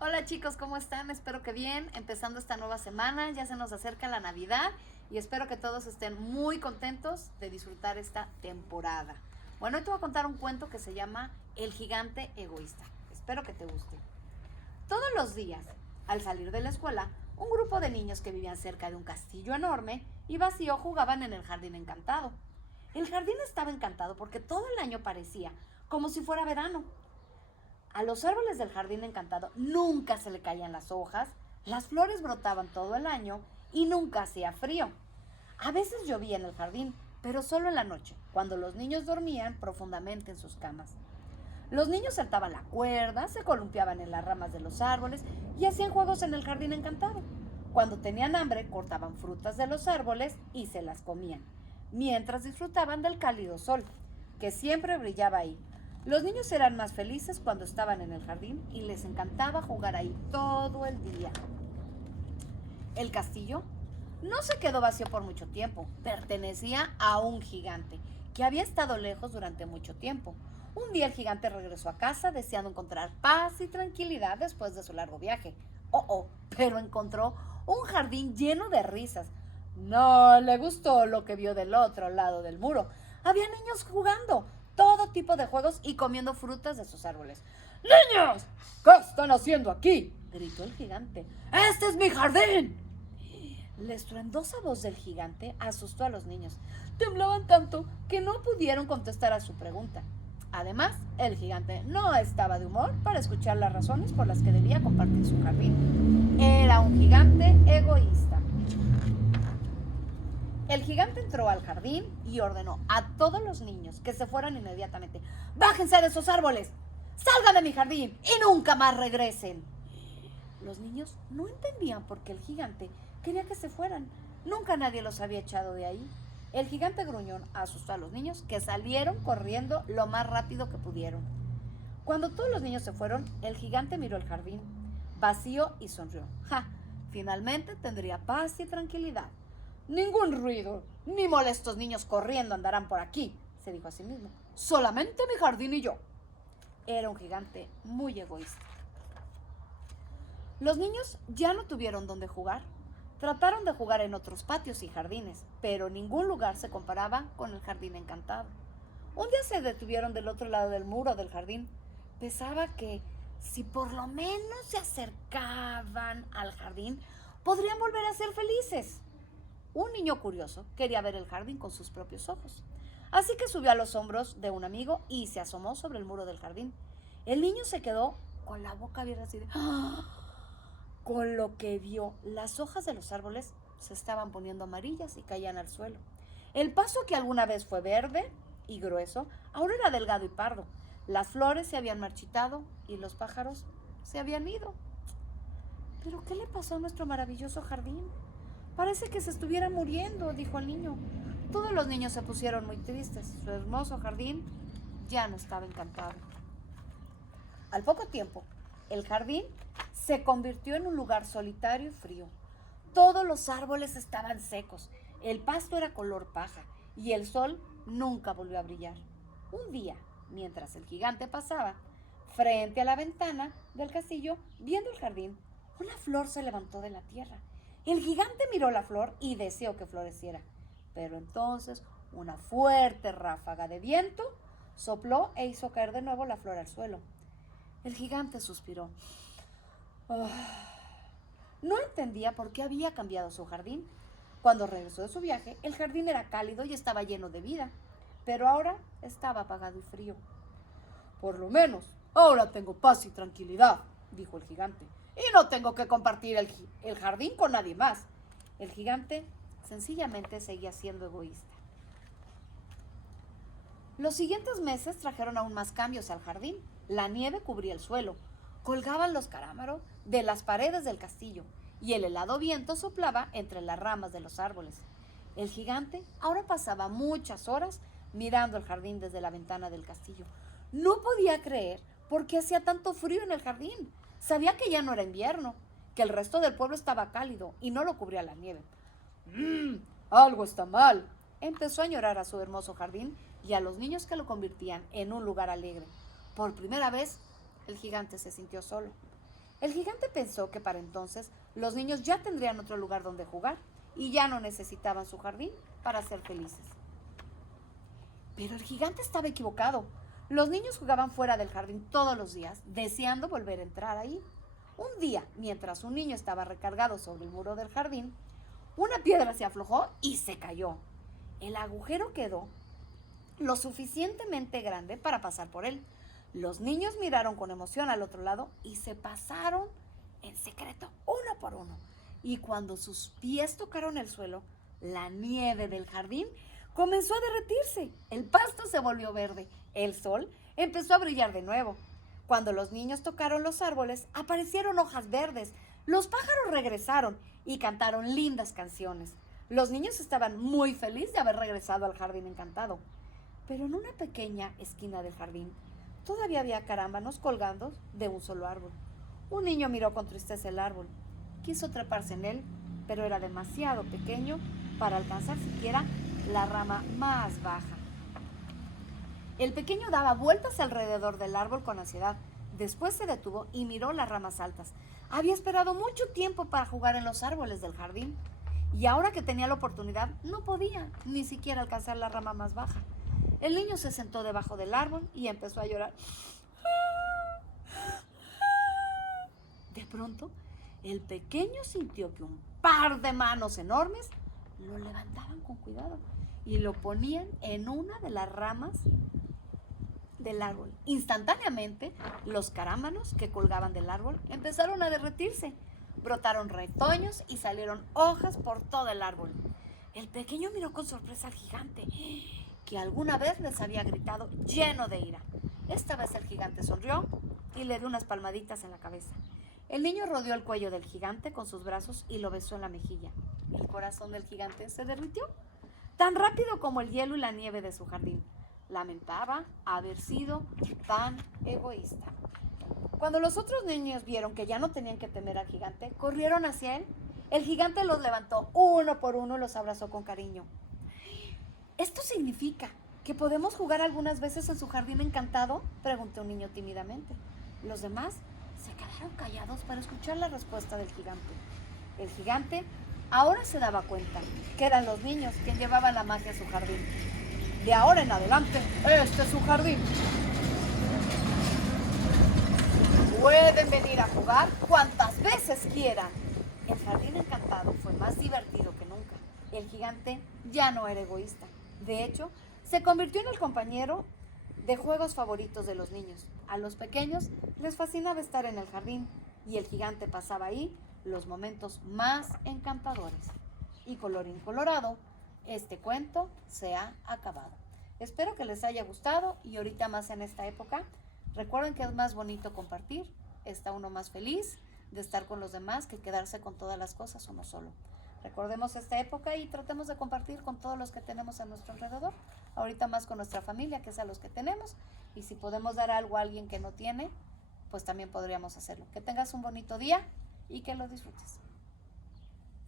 Hola chicos, ¿cómo están? Espero que bien, empezando esta nueva semana, ya se nos acerca la Navidad y espero que todos estén muy contentos de disfrutar esta temporada. Bueno, hoy te voy a contar un cuento que se llama El gigante egoísta. Espero que te guste. Todos los días, al salir de la escuela, un grupo de niños que vivían cerca de un castillo enorme y vacío jugaban en el jardín encantado. El jardín estaba encantado porque todo el año parecía como si fuera verano. A los árboles del jardín encantado nunca se le caían las hojas, las flores brotaban todo el año y nunca hacía frío. A veces llovía en el jardín, pero solo en la noche, cuando los niños dormían profundamente en sus camas. Los niños saltaban la cuerda, se columpiaban en las ramas de los árboles y hacían juegos en el jardín encantado. Cuando tenían hambre, cortaban frutas de los árboles y se las comían, mientras disfrutaban del cálido sol, que siempre brillaba ahí. Los niños eran más felices cuando estaban en el jardín y les encantaba jugar ahí todo el día. El castillo no se quedó vacío por mucho tiempo. Pertenecía a un gigante que había estado lejos durante mucho tiempo. Un día el gigante regresó a casa deseando encontrar paz y tranquilidad después de su largo viaje. Pero encontró un jardín lleno de risas. No le gustó lo que vio del otro lado del muro. Había niños jugando todo tipo de juegos y comiendo frutas de sus árboles. ¡Niños! ¿Qué están haciendo aquí?, gritó el gigante. ¡Este es mi jardín! La estruendosa voz del gigante asustó a los niños. Temblaban tanto que no pudieron contestar a su pregunta. Además, el gigante no estaba de humor para escuchar las razones por las que debía compartir su jardín. Era un gigante egoísta. El gigante entró al jardín y ordenó a todos los niños que se fueran inmediatamente. ¡Bájense de esos árboles! ¡Salgan de mi jardín y nunca más regresen! Los niños no entendían por qué el gigante quería que se fueran. Nunca nadie los había echado de ahí. El gigante gruñón asustó a los niños, que salieron corriendo lo más rápido que pudieron. Cuando todos los niños se fueron, el gigante miró el jardín vacío y sonrió. ¡Ja! Finalmente tendría paz y tranquilidad. Ningún ruido, ni molestos niños corriendo andarán por aquí, se dijo a sí mismo. Solamente mi jardín y yo. Era un gigante muy egoísta. Los niños ya no tuvieron dónde jugar. Trataron de jugar en otros patios y jardines, pero ningún lugar se comparaba con el jardín encantado. Un día se detuvieron del otro lado del muro del jardín. Pensaba que si por lo menos se acercaban al jardín, podrían volver a ser felices. Un niño curioso quería ver el jardín con sus propios ojos. Así que subió a los hombros de un amigo y se asomó sobre el muro del jardín. El niño se quedó con la boca abierta así de... ¡Ah! Con lo que vio, las hojas de los árboles se estaban poniendo amarillas y caían al suelo. El pasto que alguna vez fue verde y grueso, ahora era delgado y pardo. Las flores se habían marchitado y los pájaros se habían ido. ¿Pero qué le pasó a nuestro maravilloso jardín? Parece que se estuviera muriendo, dijo el niño. Todos los niños se pusieron muy tristes. Su hermoso jardín ya no estaba encantado. Al poco tiempo, el jardín se convirtió en un lugar solitario y frío. Todos los árboles estaban secos, el pasto era color paja y el sol nunca volvió a brillar. Un día, mientras el gigante pasaba frente a la ventana del castillo, viendo el jardín, una flor se levantó de la tierra. El gigante miró la flor y deseó que floreciera. Pero entonces una fuerte ráfaga de viento sopló e hizo caer de nuevo la flor al suelo. El gigante suspiró. Oh. No entendía por qué había cambiado su jardín. Cuando regresó de su viaje, el jardín era cálido y estaba lleno de vida, pero ahora estaba apagado y frío. Por lo menos, ahora tengo paz y tranquilidad, dijo el gigante, y no tengo que compartir el jardín con nadie más. El gigante sencillamente seguía siendo egoísta. Los siguientes meses trajeron aún más cambios al jardín. La nieve cubría el suelo, colgaban los carámaros de las paredes del castillo y el helado viento soplaba entre las ramas de los árboles. El gigante ahora pasaba muchas horas mirando el jardín desde la ventana del castillo. No podía creer por qué hacía tanto frío en el jardín. Sabía que ya no era invierno, que el resto del pueblo estaba cálido y no lo cubría la nieve. Algo está mal. Empezó a añorar a su hermoso jardín y a los niños que lo convertían en un lugar alegre. Por primera vez, el gigante se sintió solo. El gigante pensó que para entonces los niños ya tendrían otro lugar donde jugar y ya no necesitaban su jardín para ser felices. Pero el gigante estaba equivocado. Los niños jugaban fuera del jardín todos los días, deseando volver a entrar ahí. Un día, mientras un niño estaba recargado sobre el muro del jardín, una piedra se aflojó y se cayó. El agujero quedó lo suficientemente grande para pasar por él. Los niños miraron con emoción al otro lado y se pasaron en secreto, uno por uno. Y cuando sus pies tocaron el suelo, la nieve del jardín comenzó a derretirse. El pasto se volvió verde. El sol empezó a brillar de nuevo. Cuando los niños tocaron los árboles, aparecieron hojas verdes. Los pájaros regresaron y cantaron lindas canciones. Los niños estaban muy felices de haber regresado al jardín encantado. Pero en una pequeña esquina del jardín, todavía había carámbanos colgando de un solo árbol. Un niño miró con tristeza el árbol. Quiso treparse en él, pero era demasiado pequeño para alcanzar siquiera la rama más baja. El pequeño daba vueltas alrededor del árbol con ansiedad. Después se detuvo y miró las ramas altas. Había esperado mucho tiempo para jugar en los árboles del jardín. Y ahora que tenía la oportunidad, no podía ni siquiera alcanzar la rama más baja. El niño se sentó debajo del árbol y empezó a llorar. De pronto, el pequeño sintió que un par de manos enormes lo levantaban con cuidado y lo ponían en una de las ramas del árbol. Instantáneamente, los carámbanos que colgaban del árbol empezaron a derretirse. Brotaron retoños y salieron hojas por todo el árbol. El pequeño miró con sorpresa al gigante, que alguna vez les había gritado lleno de ira. Esta vez el gigante sonrió y le dio unas palmaditas en la cabeza. El niño rodeó el cuello del gigante con sus brazos y lo besó en la mejilla. El corazón del gigante se derritió, tan rápido como el hielo y la nieve de su jardín. Lamentaba haber sido tan egoísta. Cuando los otros niños vieron que ya no tenían que temer al gigante, corrieron hacia él. El gigante los levantó uno por uno y los abrazó con cariño. ¿Esto significa que podemos jugar algunas veces en su jardín encantado?, preguntó un niño tímidamente. Los demás se quedaron callados para escuchar la respuesta del gigante. El gigante ahora se daba cuenta que eran los niños quienes llevaban la magia a su jardín. De ahora en adelante, este es su jardín. Pueden venir a jugar cuantas veces quieran. El jardín encantado fue más divertido que nunca. El gigante ya no era egoísta. De hecho, se convirtió en el compañero de juegos favoritos de los niños. A los pequeños les fascinaba estar en el jardín y el gigante pasaba ahí los momentos más encantadores. Y colorín colorado, este cuento se ha acabado. Espero que les haya gustado y ahorita más en esta época. Recuerden que es más bonito compartir, está uno más feliz de estar con los demás que quedarse con todas las cosas uno solo. Recordemos esta época y tratemos de compartir con todos los que tenemos a nuestro alrededor. Ahorita más con nuestra familia, que es a los que tenemos. Y si podemos dar algo a alguien que no tiene, pues también podríamos hacerlo. Que tengas un bonito día y que lo disfrutes.